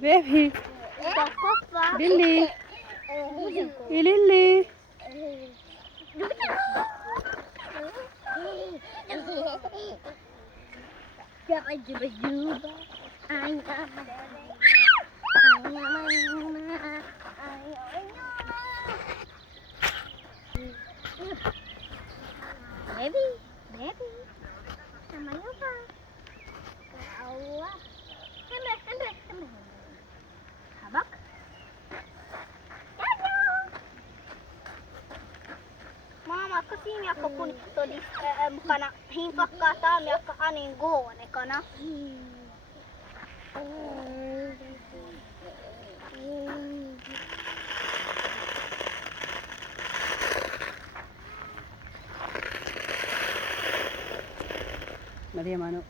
Baby. Lily. Lily. Baby, baby, sama apa? Allah, Henry. Habak? Mama, kasi niya ako punto di kana himpak kata niya ka aning go ne kana. Maria Mano.